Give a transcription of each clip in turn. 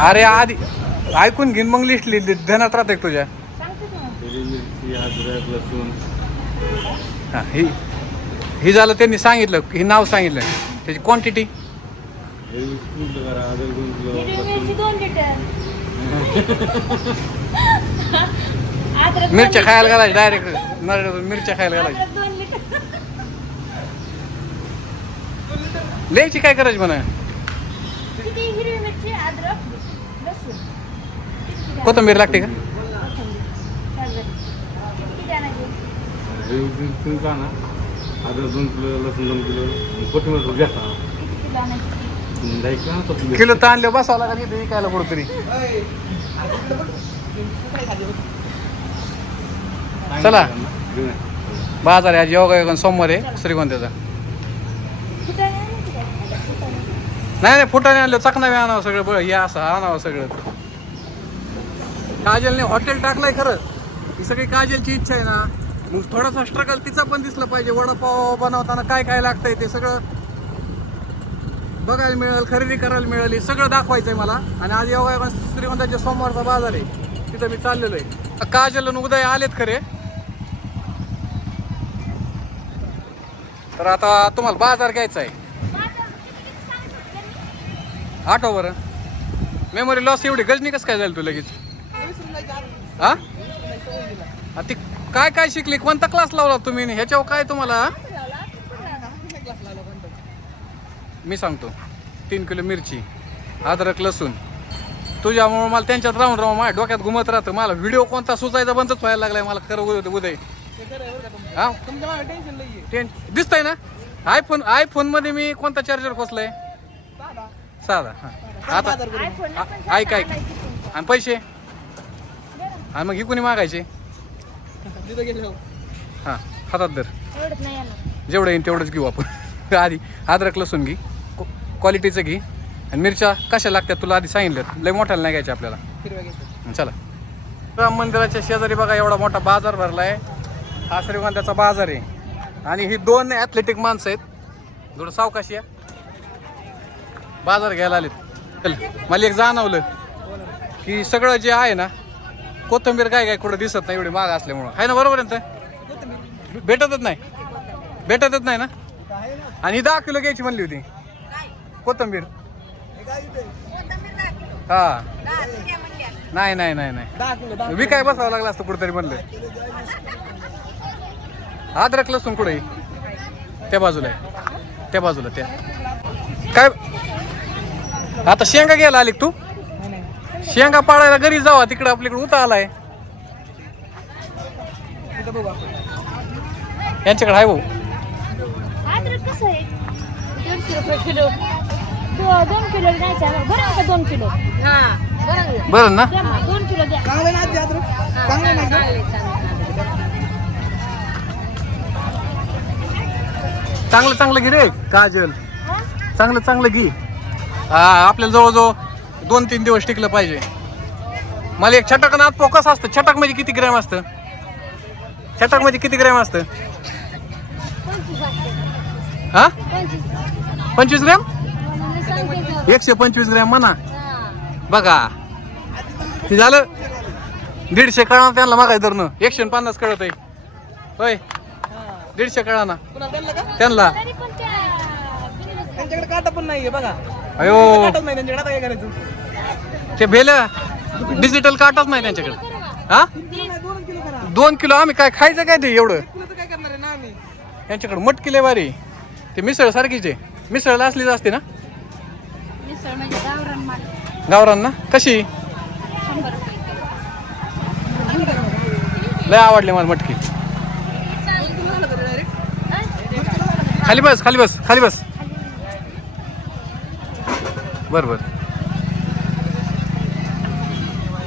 अरे आधी ऐकून घेईन मग लिस्ट लिहिली. ध्यानात राहते तुझ्या? ही हे झालं त्यांनी सांगितलं हे नाव सांगितलं. त्याची क्वांटिटी मिरच्या खायला घालायची डायरेक्ट मिरच्या खायला घालायच्या लिहायची काय करायची म्हणा किती हिरवी मिरची अद्रक लसूण किती द्या? कोथिंबीर लागते का कोथिंबीर. चालेल. किती आणायचे? हिरवी तीन तीन का ना अद्रक दोन किलो लसूण दोन किलो कोथिंबीर. किती किलो आणायची दहा किलो आणा कोथिंबीर. किलो ताणलं बसावं लागेल इथे विकायला कुठतरी चला. घेऊन या. बाजार आहे आज योगा योगा सोमवार आहे श्रीगोंद्याचा फुटाणे आणायचे का? फुटाणे. नाही नाही फुटाने आणलं चकनावे आणावं सगळं बळ हे असं आणावं सगळं. काजलने हॉटेल टाकलंय खरं. ही सगळी काजलची इच्छा आहे ना. मग थोडासा स्ट्रगल तिचा पण दिसलं पाहिजे. वडापाव बनवताना काय काय लागतंय ते सगळं. बघायला मिळेल खरेदी करायला मिळेल हे सगळं दाखवायचं आहे मला. आणि आज योगा श्रीमंताच्या सोमवारचा बाजार आहे. तिथं मी चाललेलो आहे. काजल आणि उदय आलेत खरे. तर आता तुम्हाला बाजार घ्यायचा आहे. आठव बरं. मेमरी लॉस एवढी गजनी कसं काय झाली तू लगेच? हा? आ, ती काय काय शिकली? कोणता क्लास लावला तुम्ही? ह्याच्यावर काय तुम्हाला मी सांगतो. तीन किलो मिरची अद्रक लसूण. तुझ्यामुळे मला त्यांच्यात राहून राहून माझ्या डोक्यात घुमत राहतं. मला व्हिडिओ कोणता सुचायचा बंदच व्हायला लागलाय. मला खरं उदय उदय. हा? दिसतंय ना? आयफोन आयफोनमध्ये मी कोणता चार्जर खोसलाय? साधा हा. आता आ- ऐक ऐक. आणि पैसे? आणि मग ही कुणी मागायचे? हां हातात दर एवढंच नाही येणार. जेवढं येईल तेवढंच घेऊ आपण. आधी अद्रक लसूण घे. क्वालिटीचं घे. आणि मिरच्या कशा लागतात तुला आधी सांगितलं लय मोठ्याला नाही घ्यायच्या आपल्याला. चला. राम मंदिराच्या शेजारी बघा एवढा मोठा बाजार भरलाय. हा श्रीगोंद्याचा बाजार आहे. आणि ही दोन ॲथलेटिक माणसं आहेत. थोडं सावकाशी या. बाजार घ्यायला आलेत. चल मला एक जाणवलं की सगळं जे आहे ना कोथंबीर काय काय कुठं दिसत नाही एवढी महाग असल्यामुळं. आहे ना बरोबर आहे ना ते? भेटतच नाही. भेटतच नाही ना? आणि दहा किलो घ्यायची म्हणली होती. कोथंबीर. हा. नाही नाही नाही नाही. विकाय बसावं लागलं असतं कुठेतरी म्हणलं. अद्रक लसूण कुठे त्या बाजूला आहे. त्या बाजूला त्या. काय? आता शेंगा घ्यायला आली तू? शेंगा पाळायला घरी जावा तिकडे आपल्याकडे उता आलाय. यांच्याकडे आहे भाऊ. अद्रक कसं आहे? दीडशे रुपये किलो. दो- दोन किलो न्यायचं आहे बरं आहे का दोन किलो? बरं ना? चांगलं चांगलं घे रे काजल. हा? चांगलं चांगलं घे. आपल्याला जवळजवळ दोन तीन दिवस टिकलं पाहिजे. मला एक छटक नात पोकस असतं. छटक म्हणजे किती ग्रॅम असतं? छटक म्हणजे किती ग्रॅम असतं? हा? पंचवीस. ग्रॅम? एकशे पंचवीस ग्रॅम म्हणा. बघा. ते झालं? दीडशे कळा त्यांना मागाय धरणं. एकशे पन्नास कळत आहे. होय? दीडशे कळा ना. त्यांना. त्यांच्याकडे काटा पण नाहीये बघा. अयो. काटाच नाही त्यांच्याकडे आता काय करायचं? ते भेल. डिजिटल काटच नाही त्यांच्याकडे. हा? दोन किलो करा दोन किलो आम्ही काय खायचं काय ते एवढं? किलोचं काय करणार आहे ना आम्ही? यांच्याकडे मटकी लय भारी ते मिसळ सारखीच. आहे मिसळला असलीच असते ना? मिसळ म्हणजे गावरान माल. गावरान ना? कशी? शंभर रुपये लय आवडली मला मटकी. खाली बस खाली बस खाली बस. बर बर.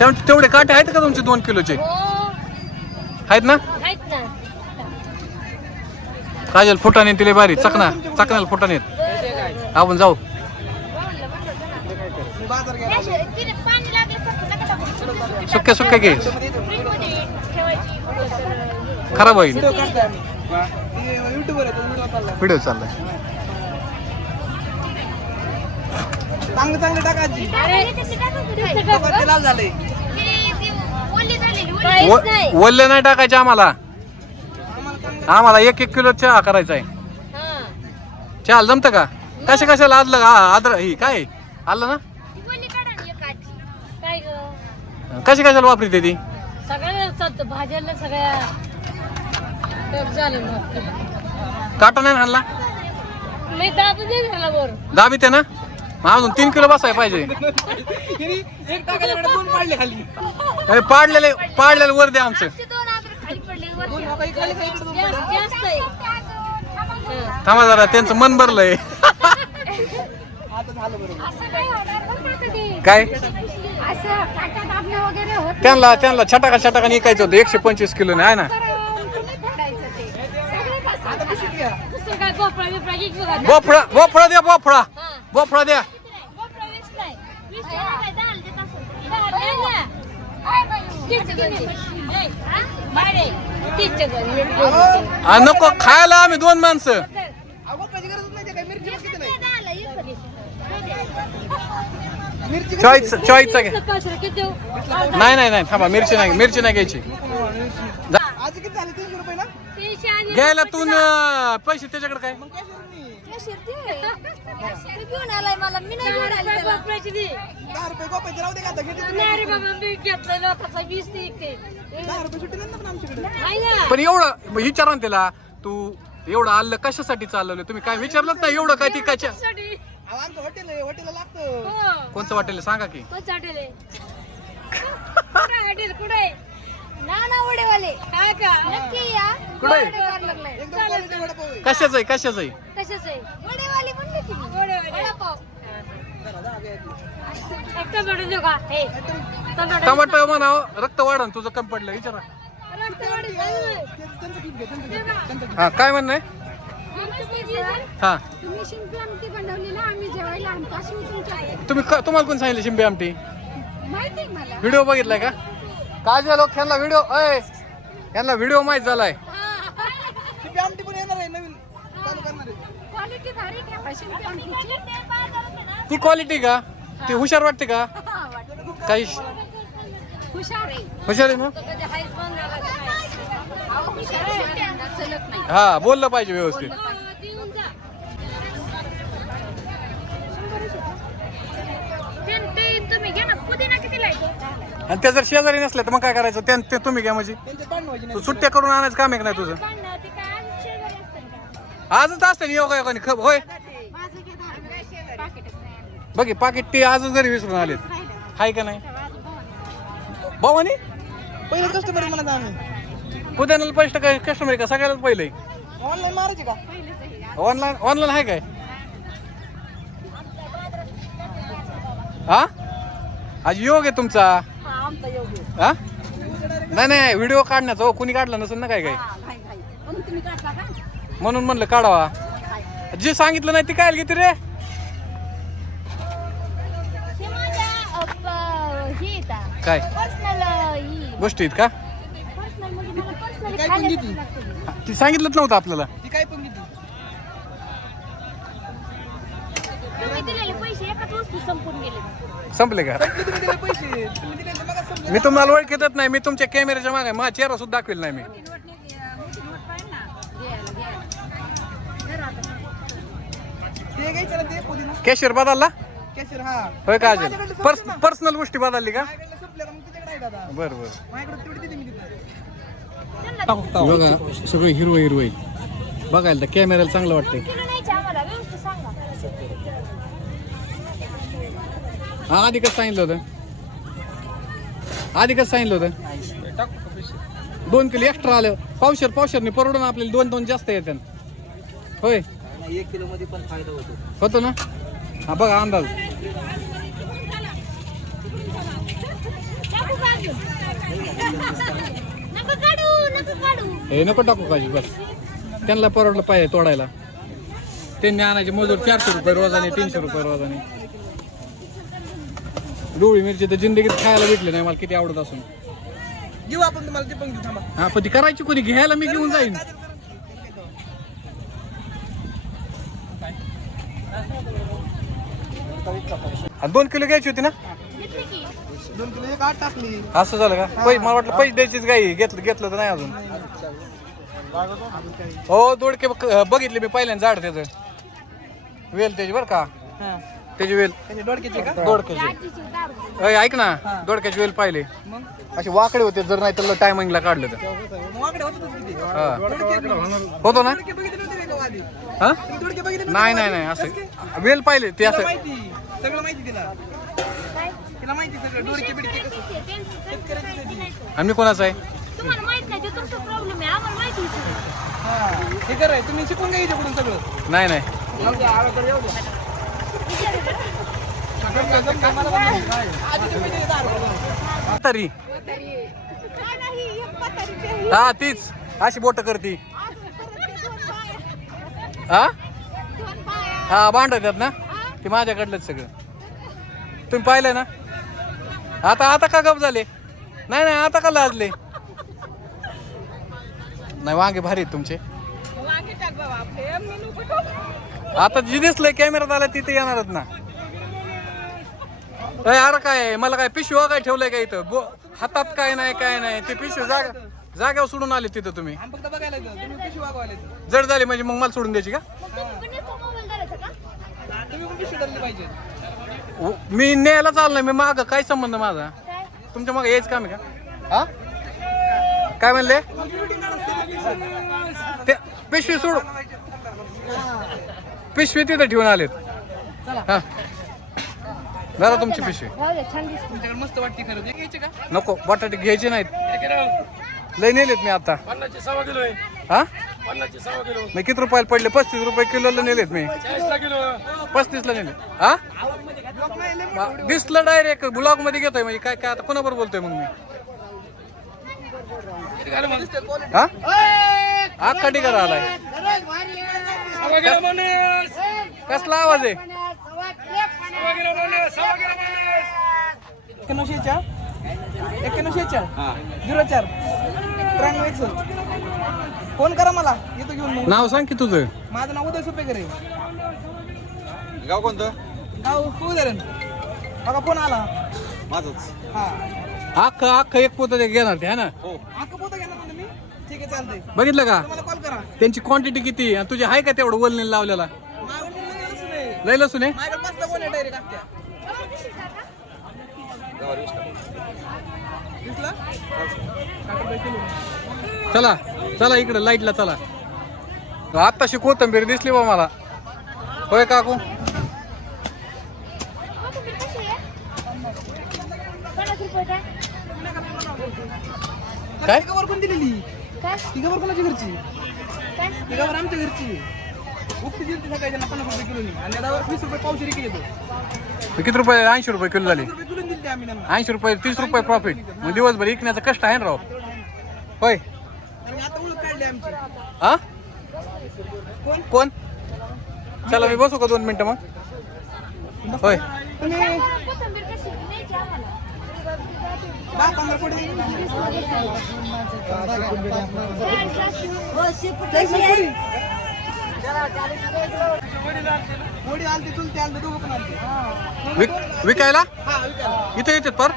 तेव- तेवढे काटे आहेत का तुमचे दोन किलोचे? हो. आहेत ना? आहेत ना. काजल फुटाने तिले भारी. चकना चकनाला फुटाने. आपण जाऊ. त्या तिने पाणी सुक्या सुक्या घे. ठेवायची. खराब होईल. व्हिडिओ काढतोय आम्ही युट्यूबवर आहे तो व्हिडिओ चाललाय व्हिडिओ चाललाय चांगलं चांगलं टाका आजी. अरे त्याची टाकू का? काय? डोक्यात ते लाल नाही. वल्ले नाही टाकायचे आम्हाला. आम्हाला एक एक किलो चहा करायचा आहे हा. चहा जमतं का? कशा कशाला आदलं का? आद्र ही काय? आलं ना? कशा कशाला वापरते ती? भाज्याला सगळ्या. झालं काटा नाही आणला? झाला दाबी ते ना? अजून तीन किलो बसायला पाहिजे. हिने एक टाकायच्या वेळेला दोन पाडले खाली. अरे पाडलेले पाडलेले वर द्या आमचं. थांबा जरा त्यांचं मन भरलंय. आता झालं बरोबर. असं काय? त्यांना त्यांना छटाका छटाका निकायचं होतं एकशे पंचवीस किलो आहे ना. बोफळा बोफळा द्या बोफळा हा. द्या. आ, नको खायला आम्ही दोन माणसं. अहो मिरची चॉईस चॉईसचा घ्या. नाही नाही नाही थांबा मिरची नाही मिरची नाही घ्यायची. जा. किती झाले? तीनशे रुपये ना? आणि- घ्यायला तू न- पैसे त्याच्याकडे काय मग काय नाही कॅशियर दे. तू घेऊन आलाय मला मी नाही घेऊन आली त्याला. दहा रुपये गोपायचे राहू दे का आता घेते तुम्ही. नाही रे बाबा मी घेतलं लोकांचा वीस ते एक ते. दहा रुपये सुट्टी नाही ना पण आमच्याकडे नाही ना. पण एवढं विचारा ना त्याला तू एवढं आलं कशासाठी चालवलं तुम्ही काय विचारलंच नाही एवढं काय ती कशा साठी. अहो आमचं हॉटेल आहे हॉटेलला लागतं हो. कोणचं वाटेल सांगा की कोणचं हॉटेल आहे? कुठं आहे हॉटेल कुठं वडेवाले. काय का? नक्की या. कुठं? लागलाय. कशाच आहे कशाच आहे? कशाचं आहे? वडेवाले म्हणले की मी. वडापाव. देऊ का? हे. टमाटर म्हणावं रक्त वाढन तुझं कम पडलं विचारा. रक्तवाढी झाली. हा काय म्हणणं आहे. हा. तुम्ही शिंपी आमटी बनवली ना आम्ही जेवायला आणतो अशी तुमच्या तुम्ही क- तुम्हाला कोण सांगितलं शिंबे आमटी? माहिती आहे मला. व्हिडिओ बघितलाय का? काय झालं ह्यांना व्हिडिओ अय यांना व्हिडिओ माहीत झालाय. घ्या. शिपी आमटी पण येणार आहे नवीन? चालू करणार आहे. क्वालिटी भारी ठेवा शिंपी आमटीची ती क्वालिटी का? ती हुशार वाटते का? काही हुशार आहे. हुशार आहे ना? हा बोललं पाहिजे व्यवस्थित हो, देऊन जा. पेन- पेन तुम्ही घ्या ना पुदिना कितीला आहे तो? आणि त्या जर शेजारी नसल्या तर मग काय करायचं? त्या ते तुम्ही घ्या म्हणजे. तू सुट्ट्या करून आणायचं काम आहे का नाही तुझं? आजच असते योगा योगाने खप होय. बघी पाकिट ती आजच घरी विसरून आलेत. हाय का नाही? भावानी पहिले कस्टमर म्हणत आम्ही. पुण्याला पैसे काय? कस्टमर आहे का? सगळ्यालाच पहिले. ऑनलाईन मारायचे का? ऑनलाईन ऑनलाईन आहे काय? हा? आज योग आहे तुमचा. हा? नाही नाही व्हिडिओ काढण्याचा. हो कुणी काढला नसेल ना काय काय म्हणून म्हणलं काढावा. जे सांगितलं नाही ते काय घेते रे? हे हे. काय? ही. गोष्टी आहेत का? म्हणजे. ती सांगितलंच नव्हतं आपल्याला. ती काय पण किती तुम्ही दिलेले पैसे एकाच वस्तू संपून गेले. संपले का? तुम्ही दिले पैसे. तुम्ही दिले मग संपले मी तुम्हाला ओळखतच नाही मी तुमच्या कॅमेऱ्याच्या मागे माझा चेहरा सुद्धा दाखवेल नाही मी. कॅशियर बदलला? हा. होय का माझ्याकडे अजय संपलं ना. पर्सनल गोष्टी बदलली का? बरं बरं. माझ्याकडे तेवढी दिली मी. बघा सगळं हिरवं हिरवं. बघायला तर कॅमेऱ्याला चांगलं वाटतंय किलो न्यायचे आम्हाला व्यवस्थित सांगा हा आधी कसं सांगितलं होतं. आधी कसं सांगितलं होतं. दोन किलो एक्स्ट्रा आलं. पावशर पावशरने परवडून आपल्याला दोन दोन जास्त येतात होय. एक किलो मध्ये पण फायदा होतो होतो ना? हा बघा अंदाज. हे नको टाकू काजी बस. त्यांना परवडलं पाहिजे तोडायला. त्यांनी आणायचे मजूर चारशे रुपये रोजाने तीनशे रुपये रोजाने. डोळी मिरची तर जिंदगीत खायला भेटली नाही मला किती आवडत असून. घेऊ आपण तुम्हाला ते पण घेऊ थांबा. हा पण ती करायची कोणी? घ्यायला मी घेऊन जाईन. दोन किलो घ्यायची होती ना? दोन किलो एक आठ टाकली. असं झालं का? पैसे मला वाटलं पैसे द्यायचीच गाई घेतलं घेतलं तर नाही अजून. हो दोडके बघ- बघितले मी पहिल्यांदा झाड त्याचं. वेल त्याची बरं का? हा. त्याची वेल. का? दोडक्याची अय, ऐक ना दोडक्याची वेल पाहिले. मग? असे वाकडे होते जर नाही तर टायमिंगला काढलं तर. हा. होतो. ना? हा? तुम्ही दोडके बघितले नव्हते नाही नाही? नाही असं. वेल पाहिले ते असं. माहिती. सगळं माहिती तिला. मी कोणाचं आहे? तुम्हाला माहीत नाही ते तुमचा प्रॉब्लेम आहे आम्हाला माहिती आहे सगळं. खरं आहे तुम्ही शिकून घ्या इकडून सगळं. नाही तरी. हा तीच. अशी बोट करती. हा? हा भांडतात ना? ते माझ्याकडलंच सगळं. तुम्ही पाहिलं ना? आता आता का गप झाले? नाही नाही आता का लाजले? नाही वांगे भारी आहेत तुमचे. आता जी दिसलंय कॅमेरात आला तिथे येणारच ना. अरे काय मला काय पिशवी काय ठेवलंय का इथं? बो हातात काय नाही काय नाही. ते पिशवी जागा जाग्यावर सोडून आले तिथं तुम्ही. आम्ही फक्त बघायला येतो तुम्ही पिशवी वागवायला येतो जड झाली म्हणजे मग मला सोडून द्यायची का? तुम्ही पण पिशवी धरली पाहिजे. उ- मी न्यायला चाललोय मी माग काय संबंध माझा? तुमच्या मागे यायच काम आहे का? हा? काय म्हणले? ते पिशवी सोड. पिशवी तिथं ठेवून आलेत. हा. जरा तुमची पिशवी. तुमच्याकडे मस्त वाटते खरं. ते घ्यायचे का? नको बटाटे घ्यायचे नाहीत. लय नेलेत मी आता. पन्नासचे सव्वा किलो आहे. हा? पन्नासचे सव्वा किलो. मी किती रुपयाला पडले? पस्तीस रुपये किलोला नेलेत मी. चाळीसला किलो. पस्तीसला नेले. हा? म- दिसलं डायरेक्ट ब्लॉगमध्ये घेतोय म्हणजे काय काय आता कोणाबरोबर बोलतोय मग मी? हा हा? कधी करा आलाय. कसला आवाज आहे? एक्क्याण्णवशे चार चार झिरो चार त्र्याण्णव एकसष्ट. फोन करा मला. येतो घेऊन नाव सांग की तुझं. माझं नाव उदय सुपेकर आहे. गाव कोणतं? गाव कुदरण बघा फोन आला. माझंच. हा. अख्ख अख्ख एक पोत घेणार ते है ना? अख्खं पोतं घेणार तुम्ही ठीक आहे चालतंय. बघितलं का? तुम्हाला कॉल करा. त्यांची क्वांटिटी किती आणि तुझी आहे का तेवढं वलने लावलेला? माझ्याकडे. लय लसून आहे. माझ्याकडे मस्त डायरेक्ट दिसला? चला चला इकडे लाईटला चला. आत्ताशी कोथंबीर दिसली बा मला. होय काकू? कोथिंबीर कशी आहे पन्नास रुपये काय? कवर कोण दिलेली. कोणाची घरची? आमच्या घरची. उक्ती दिली ती सकाळी त्यांना पन्नास रुपये किलोनी. आणि दादावर वीस रुपये पावशेरी केली तो. किती रुपये? ऐंशी रुपये किलो झाले. वीस रुपये किलो दिली आम्ही त्यांना. ऐंशी रुपये तीस रुपये प्रॉफिट मग दिवसभर विकण्याचं कष्ट आहे ना राव. होय. आणि आता उलट काढली आमची. हा? कोण? कोण? चला मी बसू का दोन मिनिटं मग? होय. आलते आलते विकायला? इथे येते पर?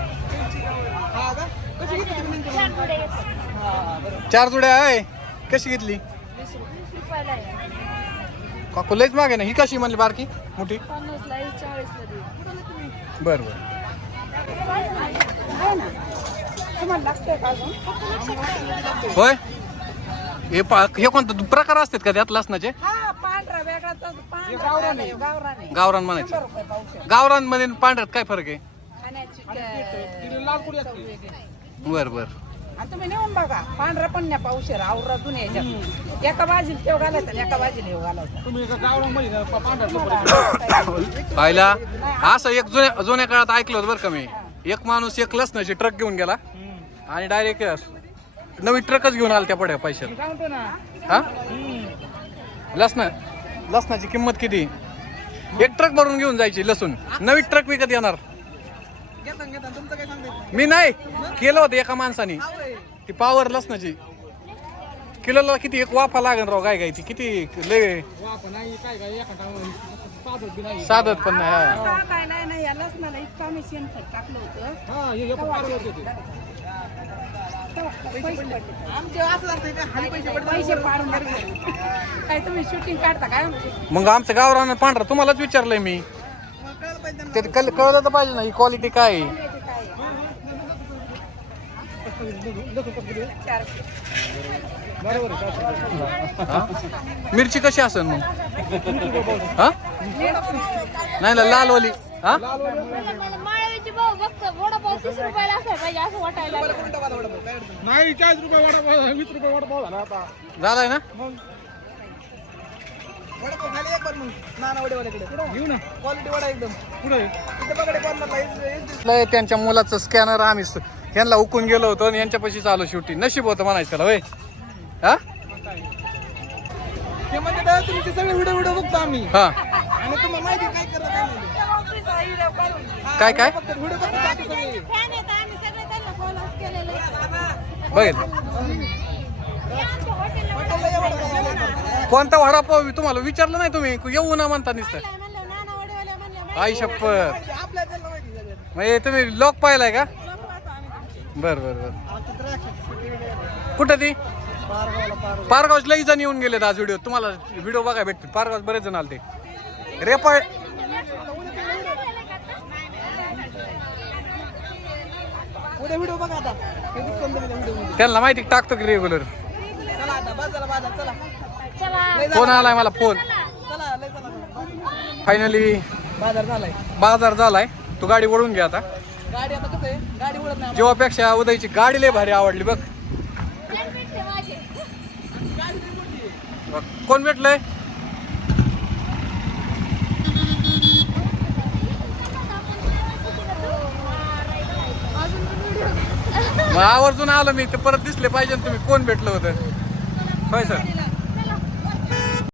हा का कशी घेतली चार पुढे चार जुड्या आहे. कशी घेतली वीस रुपये- वीस रुपयाला आहे काकू लयच मागे ना ही कशी म्हणली बारकी? मोठी? बर बर. होय? हे पा हे कोणतं प्रकार असतात का त्यात लसणाचे? हा गावरान म्हणायचं. गावरानमध्ये पांढऱ्यात काय फरक आहे? क-. बर बर. आणि तुम्ही नेऊन बघा पांढरा पण नाही पावशेर आवरा दुनिया याच्यात. एका बाजीला तेव घालायचं आणि एका बाजीला हेव घालायचं. पाहिला? असं एक जुन्या जुन्या काळात ऐकलं होतं बरं का मी. एक माणूस एक लसणाची ट्रक घेऊन गेला आणि डायरेक्ट नवी ट्रकच घेऊन आला त्या पड्या पैशात सांगतो ना. हा? लसण. लसणाची किंमत किती? एक ट्रक भरून घेऊन जायची लसूण. नवी ट्रक विकत येणार. तुमचं काय सांगता मी नाही. केलं होतं एका माणसाने. ती पावर लसणाची किलोला किती एक वाफा लागेल राव काय काय ती किती लय. साधत पण नाही हा. आता काय नाही नाही या लसणाला इतकं आम्ही शेणखत टाकलं होतं. पैसे पडले. आमचे असं असतं का खाली पैसे पडतात. पैसे पाडून घेतले. काय तुम्ही शूटिंग काढता काय मग आमचं गावरान पांढरा तुम्हालाच विचारलंय मी मग कळलं पाहिजे त्यांना. ते कल कळलं तर पाहिजे ना ही क्वालिटी काय आहे. हा? मिरची कशी असेल मग हा नाही ना लालवाली हा भाऊ बघतो वडापाव तीस रुपयाला पाहिजे असं वाटायला लागलं. नाही चाळीस रुपये वडापाव वीस रुपये वडापाव झाला आता झालाय ना. वडापाव खाली एक पण मग नाना वडेवाल्याकडे. घेऊ ना. क्वालिटी वडा एकदम. पुढे इथे बघा कॉर्नरला हेच- हेच लय त्यांच्या मुलाचं स्कॅनर आम्ही यांना उकून गेलो होतो आणि यांच्यापाशी चालू शेवटी नशीब होतं म्हणायचं त्याला होय. हा? ते म्हणजे दादा तुमचे सगळे व्हिडिओ व्हिडिओ बघतो आम्ही. हा. आणि तुम्हाला माहिती काय करत काय. हा, काय फक्त व्हिडिओ बघतो बाकी सगळे. बघितलं. हॉटेलला वडापाव. कोणता वडापाव तुम्हाला विचारलं नाही तुम्ही? येऊ ना म्हणता नुसतं. म्हणलं नाना वडेवाले म्हणले आई आहे, आपल्या माहिती आहे सगळं. म्हणजे तुम्ही लोक पाहिलाय का? बर बर बर. कुठं ती? पारगावच लई जण येऊन गेलेत आज व्हिडिओ तुम्हाला व्हिडिओ बघाय भेटते पारगाव बरेच जण आलते. रेपाळ. उद्या व्हिडिओ बघा आता. हे दिसतं ना तुम्ही व्हिडिओ त्यांना माहिती टाकतो की रेग्युलर चला आता बाजारला बाजार चला चला. लय फोन. आलाय मला फोन. चला. लय चला. फायनली बाजार झालाय. बाजार झालाय. तू गाडी वळून घ्या आता. गाडी आता कसं आहे? गाडी उडत नाही जेव्हापेक्षा उदयची गाडी लय भारी आवडली बघ. कोण भेटलंय? मग आवर्जून आलो मी ते परत दिसले पाहिजे तुम्ही कोण भेटलं होतं? होय सर.